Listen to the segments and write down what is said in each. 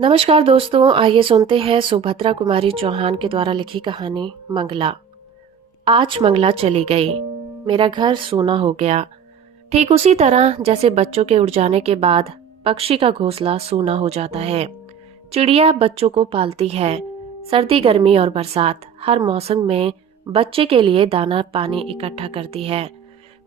नमस्कार दोस्तों, आइए सुनते हैं सुभद्रा कुमारी चौहान के द्वारा लिखी कहानी मंगला। आज मंगला चली गई, मेरा घर सूना हो गया। ठीक उसी तरह जैसे बच्चों के उड़ जाने के बाद पक्षी का घोंसला सूना हो जाता है। चिड़िया बच्चों को पालती है। सर्दी, गर्मी और बरसात हर मौसम में बच्चे के लिए दाना पानी इकट्ठा करती है।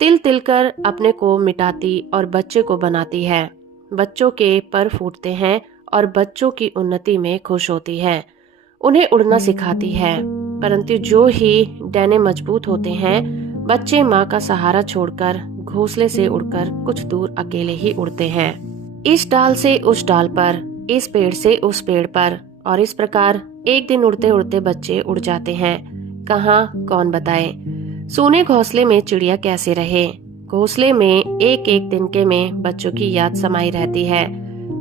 तिल तिल कर अपने को मिटाती और बच्चे को बनाती है। बच्चों के पर फूटते हैं और बच्चों की उन्नति में खुश होती है। उन्हें उड़ना सिखाती है। परंतु जो ही डैने मजबूत होते हैं, बच्चे माँ का सहारा छोड़कर घोंसले से उड़कर कुछ दूर अकेले ही उड़ते हैं। इस डाल से उस डाल पर, इस पेड़ से उस पेड़ पर, और इस प्रकार एक दिन उड़ते उड़ते बच्चे उड़ जाते हैं। कहाँ कौन बताए। सोने घोंसले में चिड़िया कैसे रहे। घोंसले में एक एक तिनके में बच्चों की याद समाई रहती है,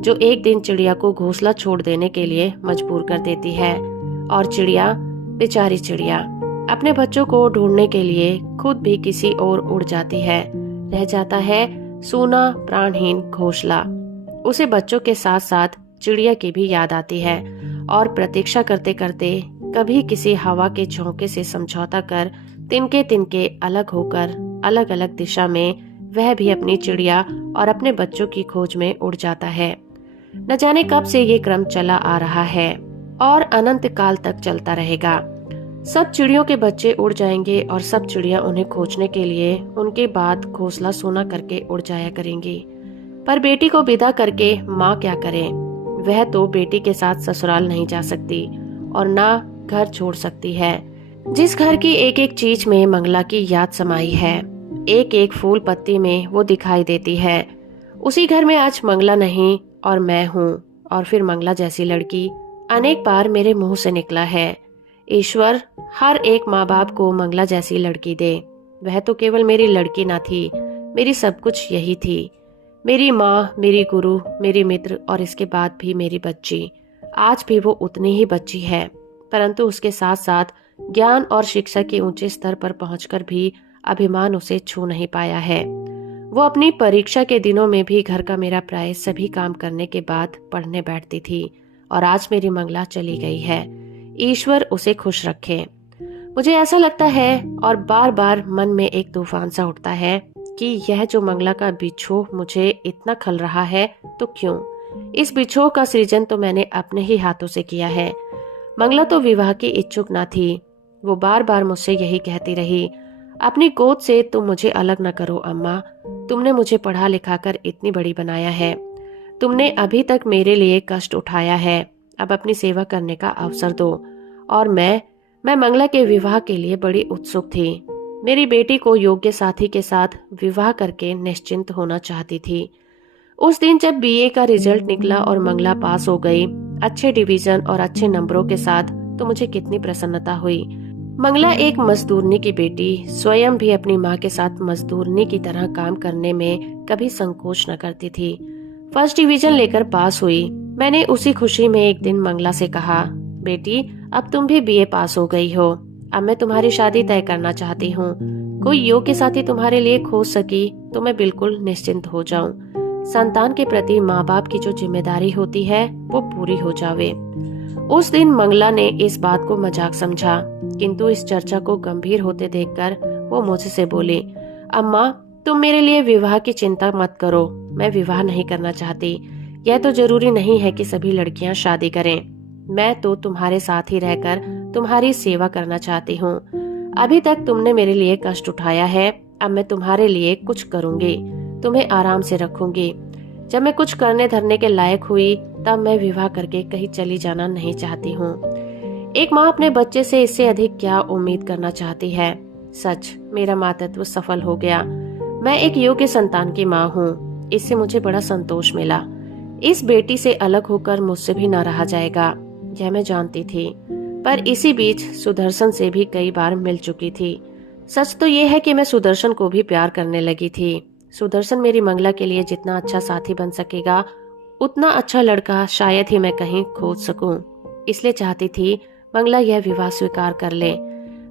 जो एक दिन चिड़िया को घोंसला छोड़ देने के लिए मजबूर कर देती है। और चिड़िया, बेचारी चिड़िया, अपने बच्चों को ढूंढने के लिए खुद भी किसी ओर उड़ जाती है। रह जाता है सूना प्राणहीन घोंसला। उसे बच्चों के साथ साथ चिड़िया की भी याद आती है और प्रतीक्षा करते करते कभी किसी हवा के झोंके से समझौता कर तिनके तिनके अलग होकर अलग अलग दिशा में वह भी अपनी चिड़िया और अपने बच्चों की खोज में उड़ जाता है। न जाने कब से ये क्रम चला आ रहा है और अनंत काल तक चलता रहेगा। सब चिड़ियों के बच्चे उड़ जाएंगे और सब चिड़िया उन्हें खोजने के लिए उनके बाद घोंसला सोना करके उड़ जाया करेंगी। पर बेटी को विदा करके माँ क्या करे। वह तो बेटी के साथ ससुराल नहीं जा सकती और ना घर छोड़ सकती है। जिस घर की एक एक चीज में मंगला की याद समाई है, एक एक फूल पत्ती में वो दिखाई देती है, उसी घर में आज मंगला नहीं और मैं हूँ। और फिर मंगला जैसी लड़की अनेक बार मेरे मुंह से निकला है। ईश्वर हर एक माँ बाप को मंगला जैसी लड़की दे। वह तो केवल मेरी लड़की ना थी, मेरी सब कुछ यही थी। मेरी माँ, मेरी गुरु, मेरी मित्र और इसके बाद भी मेरी बच्ची। आज भी वो उतनी ही बच्ची है, परंतु उसके साथ साथ ज्ञान और शिक्षा के ऊंचे स्तर पर पहुंचकर भी अभिमान उसे छू नहीं पाया है। वो अपनी परीक्षा के दिनों में भी घर का मेरा प्राय सभी काम करने के बाद पढ़ने बैठती थी। और आज मेरी मंगला चली गई है। ईश्वर उसे खुश रखे। मुझे ऐसा लगता है और बार बार मन में एक तूफान सा उठता है कि यह जो मंगला का बिछोह मुझे इतना खल रहा है तो क्यों। इस बिछोह का सृजन तो मैंने अपने ही हाथों से किया है। मंगला तो विवाह की इच्छुक ना थी। वो बार बार मुझसे यही कहती रही, अपनी गोद से तुम मुझे अलग न करो अम्मा। तुमने मुझे पढ़ा लिखा कर इतनी बड़ी बनाया है। तुमने अभी तक मेरे लिए कष्ट उठाया है। अब अपनी सेवा करने का अवसर दो। और मैं मंगला के विवाह के लिए बड़ी उत्सुक थी। मेरी बेटी को योग्य साथी के साथ विवाह करके निश्चिंत होना चाहती थी। उस दिन जब बीए का रिजल्ट निकला और मंगला पास हो गई, अच्छे डिवीजन और अच्छे नंबरों के साथ, तो मुझे कितनी प्रसन्नता हुई। मंगला एक मजदूरनी की बेटी स्वयं भी अपनी माँ के साथ मजदूरनी की तरह काम करने में कभी संकोच न करती थी। फर्स्ट डिवीजन लेकर पास हुई। मैंने उसी खुशी में एक दिन मंगला से कहा, बेटी अब तुम भी बीए पास हो गई हो। अब मैं तुम्हारी शादी तय करना चाहती हूँ। कोई योग्य साथी तुम्हारे लिए खोज सकी तो मैं बिल्कुल निश्चिंत हो जाऊं। संतान के प्रति माँ बाप की जो जिम्मेदारी होती है वो पूरी हो जावे। उस दिन मंगला ने इस बात को मजाक समझा, किंतु इस चर्चा को गंभीर होते देखकर वो मुझसे बोली, अम्मा तुम मेरे लिए विवाह की चिंता मत करो। मैं विवाह नहीं करना चाहती। यह तो जरूरी नहीं है कि सभी लड़कियां शादी करें। मैं तो तुम्हारे साथ ही रहकर तुम्हारी सेवा करना चाहती हूँ। अभी तक तुमने मेरे लिए कष्ट उठाया है, अब मैं तुम्हारे लिए कुछ करूँगी। तुम्हें आराम से रखूंगी। जब मैं कुछ करने धरने के लायक हुई तब मैं विवाह करके कहीं चली जाना नहीं चाहती हूँ। एक माँ अपने बच्चे से इससे अधिक क्या उम्मीद करना चाहती है। सच, मेरा मातृत्व सफल हो गया। मैं एक योग्य संतान की माँ हूँ। इससे मुझे बड़ा संतोष मिला। इस बेटी से अलग होकर मुझसे भी न रहा जाएगा, यह मैं जानती थी। पर इसी बीच सुदर्शन से भी कई बार मिल चुकी थी। सच तो यह है कि मैं सुदर्शन को भी प्यार करने लगी थी। सुदर्शन मेरी मंगला के लिए जितना अच्छा साथी बन सकेगा, उतना अच्छा लड़का शायद ही मैं कहीं खोज सकूं। इसलिए चाहती थी मंगला यह विवाह स्वीकार कर ले।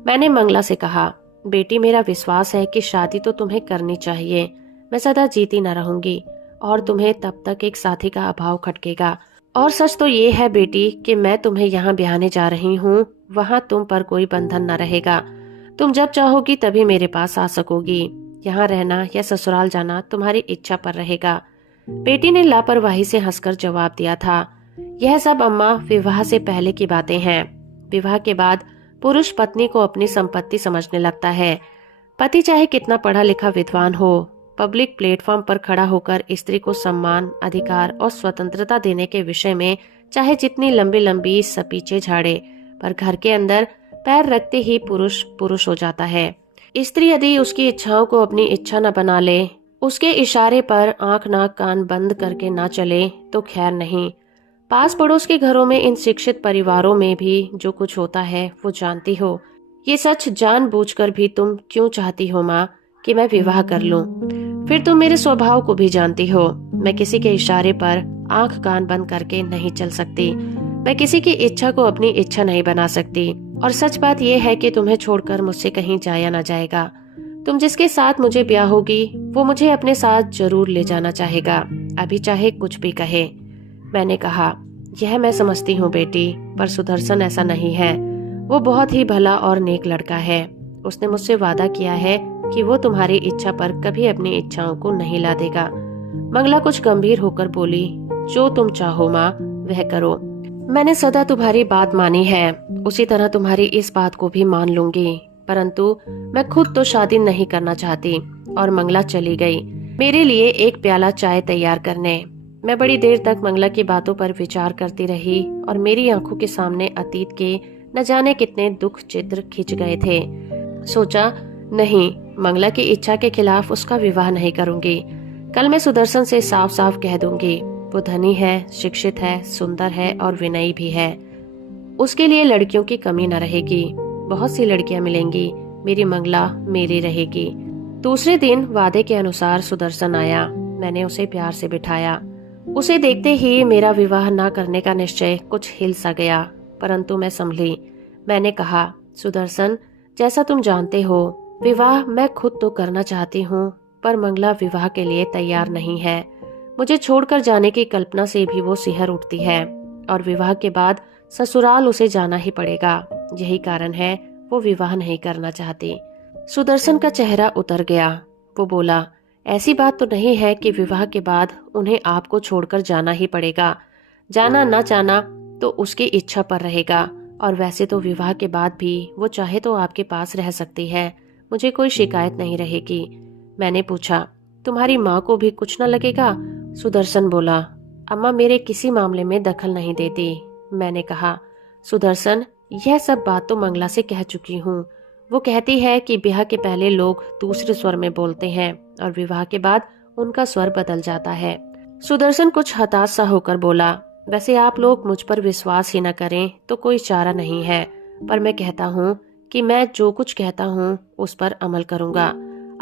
मैंने मंगला से कहा, बेटी मेरा विश्वास है कि शादी तो तुम्हें करनी चाहिए। मैं सदा जीती न रहूंगी और तुम्हें तब तक एक साथी का अभाव खटकेगा। और सच तो ये है बेटी कि मैं तुम्हें यहाँ ब्याहने जा रही हूँ, वहाँ तुम पर कोई बंधन न रहेगा। तुम जब चाहोगी तभी मेरे पास आ सकोगी। यहाँ रहना या ससुराल जाना तुम्हारी इच्छा पर रहेगा। बेटी ने लापरवाही से हंसकर जवाब दिया था, यह सब अम्मा विवाह से पहले की बातें हैं। विवाह के बाद पुरुष पत्नी को अपनी संपत्ति समझने लगता है। पति चाहे कितना पढ़ा लिखा विद्वान हो, पब्लिक प्लेटफॉर्म पर खड़ा होकर स्त्री को सम्मान, अधिकार और स्वतंत्रता देने के विषय में चाहे जितनी लंबी लंबी सपीचे झाड़े, पर घर के अंदर पैर रखते ही पुरुष पुरुष हो जाता है। स्त्री यदि उसकी इच्छाओं को अपनी इच्छा न बना ले, उसके इशारे पर आंख नाक कान बंद करके ना चले तो खैर नहीं। पास पड़ोस के घरों में, इन शिक्षित परिवारों में भी जो कुछ होता है वो जानती हो। ये सच जानबूझकर भी तुम क्यों चाहती हो माँ कि मैं विवाह कर लूं? फिर तुम मेरे स्वभाव को भी जानती हो। मैं किसी के इशारे पर आंख कान बंद करके नहीं चल सकती। मैं किसी की इच्छा को अपनी इच्छा नहीं बना सकती। और सच बात यह है कि तुम्हें छोड़कर मुझसे कहीं जाया ना जाएगा। तुम जिसके साथ मुझे ब्याह होगी वो मुझे अपने साथ जरूर ले जाना चाहेगा, अभी चाहे कुछ भी कहे। मैंने कहा, यह मैं समझती हूँ बेटी, पर सुदर्शन ऐसा नहीं है। वो बहुत ही भला और नेक लड़का है। उसने मुझसे वादा किया है कि वो तुम्हारी इच्छा पर कभी अपनी इच्छाओं को नहीं ला देगा। मंगला कुछ गंभीर होकर बोली, जो तुम चाहो माँ वह करो। मैंने सदा तुम्हारी बात मानी है, उसी तरह तुम्हारी इस बात को भी मान लूंगी, परंतु मैं खुद तो शादी नहीं करना चाहती। और मंगला चली गई मेरे लिए एक प्याला चाय तैयार करने। मैं बड़ी देर तक मंगला की बातों पर विचार करती रही और मेरी आंखों के सामने अतीत के न जाने कितने दुख चित्र खिंच गए थे। सोचा, नहीं, मंगला की इच्छा के खिलाफ उसका विवाह नहीं करूंगी। कल मैं सुदर्शन से साफ साफ कह दूंगी, वो धनी है, शिक्षित है, सुंदर है और विनयी भी है। उसके लिए लड़कियों की कमी न रहेगी। बहुत सी लड़कियां मिलेंगी, मेरी मंगला मेरी रहेगी। दूसरे दिन वादे के अनुसार सुदर्शन आया। मैंने उसे प्यार से बिठाया। उसे देखते ही मेरा विवाह न करने का निश्चय कुछ हिल सा गया, परंतु मैं संभली। मैंने कहा, सुदर्शन, जैसा तुम जानते हो, विवाह मैं खुद तो करना चाहती हूँ, पर मंगला विवाह के लिए तैयार नहीं है। मुझे छोड़कर जाने की कल्पना से भी वो सिहर उठती है और विवाह के बाद ससुराल उसे जाना ही पड़ेगा। यही कारण है वो विवाह नहीं करना चाहती। सुदर्शन का चेहरा उतर गया। वो बोला, ऐसी बात तो नहीं है कि विवाह के बाद उन्हें आपको छोड़कर जाना ही पड़ेगा। जाना न जाना तो उसकी इच्छा पर रहेगा, और वैसे तो विवाह के बाद भी वो चाहे तो आपके पास रह सकती है, मुझे कोई शिकायत नहीं रहेगी। मैंने पूछा, तुम्हारी माँ को भी कुछ न लगेगा? सुदर्शन बोला, अम्मा मेरे किसी मामले में दखल नहीं देती। मैंने कहा, सुदर्शन, यह सब बात तो मंगला से कह चुकी हूँ। वो कहती है कि ब्याह के पहले लोग दूसरे स्वर में बोलते हैं और विवाह के बाद उनका स्वर बदल जाता है। सुदर्शन कुछ हताश सा होकर बोला, वैसे आप लोग मुझ पर विश्वास ही न करें तो कोई चारा नहीं है, पर मैं कहता हूँ कि मैं जो कुछ कहता हूँ उस पर अमल करूँगा।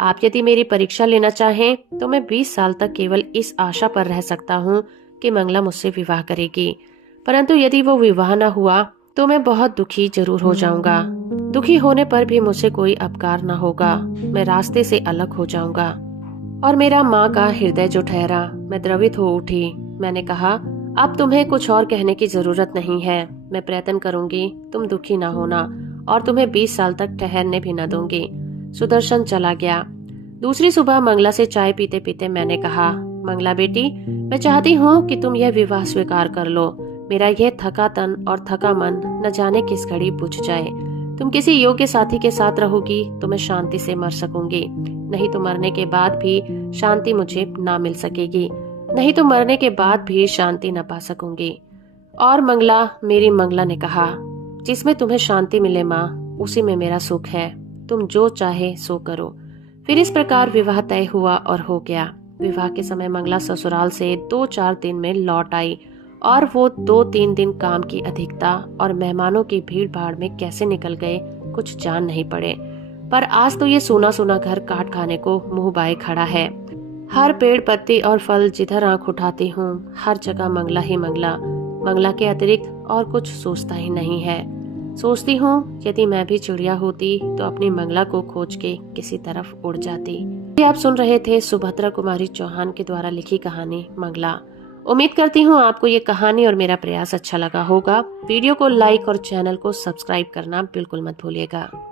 आप यदि मेरी परीक्षा लेना चाहें तो मैं 20 साल तक केवल इस आशा पर रह सकता हूँ कि मंगला मुझसे विवाह करेगी, परंतु यदि वो विवाह न हुआ तो मैं बहुत दुखी जरूर हो जाऊंगा। दुखी होने पर भी मुझसे कोई अपकार न होगा, मैं रास्ते से अलग हो जाऊंगा। और मेरा माँ का हृदय जो ठहरा, मैं द्रवित हो उठी। मैंने कहा, अब तुम्हें कुछ और कहने की जरूरत नहीं है। मैं प्रयत्न करूंगी तुम दुखी ना होना, और तुम्हें 20 साल तक ठहरने भी न दूंगी। सुदर्शन चला गया। दूसरी सुबह मंगला से चाय पीते पीते मैंने कहा, मंगला बेटी, मैं चाहती हूँ कि तुम यह विवाह स्वीकार कर लो। मेरा यह थका तन और थका मन न जाने किस घड़ी बुझ जाए। तुम किसी योग्य साथी के साथ रहोगी तो मैं शांति से मर सकूंगी, नहीं तो मरने के बाद भी शांति मुझे ना मिल सकेगी, नहीं तो मरने के बाद भी शांति न पा सकूंगी। और मंगला, मेरी मंगला ने कहा, जिसमें तुम्हें शांति मिले माँ, उसी में मेरा सुख है। तुम जो चाहे सो करो। फिर इस प्रकार विवाह तय हुआ और हो गया। विवाह के समय मंगला ससुराल से 2-4 दिन में लौट आई, और वो 2-3 दिन काम की अधिकता और मेहमानों की भीड़ भाड़ में कैसे निकल गए कुछ जान नहीं पड़े। पर आज तो ये सोना सोना घर काट खाने को मुंह बाए खड़ा है। हर पेड़ पत्ती और फल जिधर आंख उठाती हूँ, हर जगह मंगला ही मंगला। मंगला के अतिरिक्त और कुछ सोचता ही नहीं है। सोचती हूँ यदि मैं भी चिड़िया होती तो अपनी मंगला को खोज के किसी तरफ उड़ जाती। आप सुन रहे थे सुभद्रा कुमारी चौहान के द्वारा लिखी कहानी मंगला। उम्मीद करती हूँ आपको ये कहानी और मेरा प्रयास अच्छा लगा होगा। वीडियो को लाइक और चैनल को सब्सक्राइब करना बिल्कुल मत भूलिएगा।